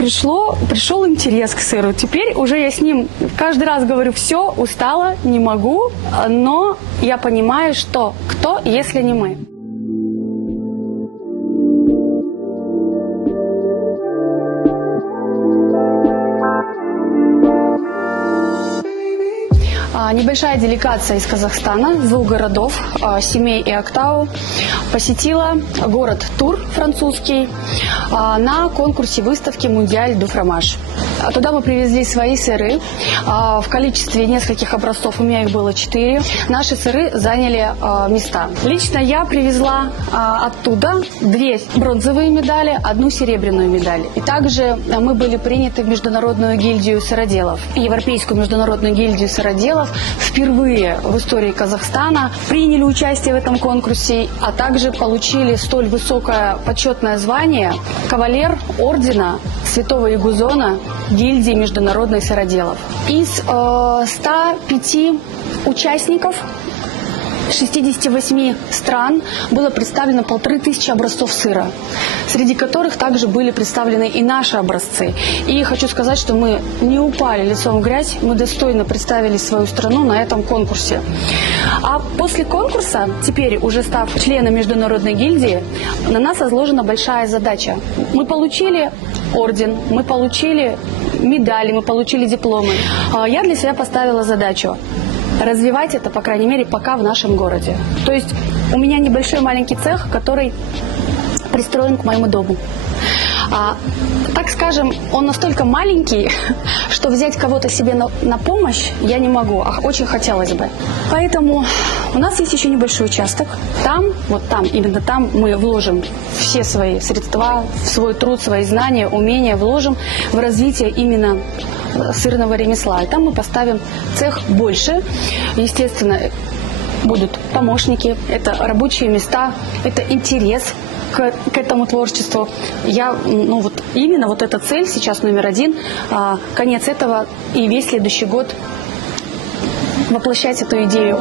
пришел интерес к сыру. Теперь уже я с ним каждый раз говорю: все, устала, не могу, но я понимаю, что кто, если не мы. Небольшая делегация из Казахстана, с двух городов, Семей и Актау, посетила город Тур французский на конкурсе выставки «Мундиаль ду фромаж». Туда мы привезли свои сыры в количестве нескольких образцов, у меня их было 4. Наши сыры заняли места. Лично я привезла оттуда 2 бронзовые медали, 1 серебряную медаль. И также мы были приняты в Международную гильдию сыроделов, Европейскую международную гильдию сыроделов. Впервые в истории Казахстана приняли участие в этом конкурсе, а также получили столь высокое почетное звание кавалер ордена Святого Ягузона гильдии международных сыроделов. Из 105 участников 68 стран было представлено 1500 образцов сыра, среди которых также были представлены и наши образцы. И хочу сказать, что мы не упали лицом в грязь, мы достойно представили свою страну на этом конкурсе. А после конкурса, теперь уже став членом международной гильдии, на нас возложена большая задача. Мы получили орден, мы получили медали, мы получили дипломы. Я для себя поставила задачу развивать это, по крайней мере, пока в нашем городе. То есть у меня небольшой маленький цех, который пристроен к моему дому. Так скажем, он настолько маленький, что взять кого-то себе на помощь я не могу, а очень хотелось бы. Поэтому у нас есть еще небольшой участок. Там, вот там, именно там мы вложим все свои средства, свой труд, свои знания, умения вложим в развитие именно сырного ремесла. И там мы поставим цех больше. Естественно, будут помощники, это рабочие места, это интерес к этому творчеству. Именно вот эта цель сейчас номер 1, конец этого и весь следующий год воплощать эту идею.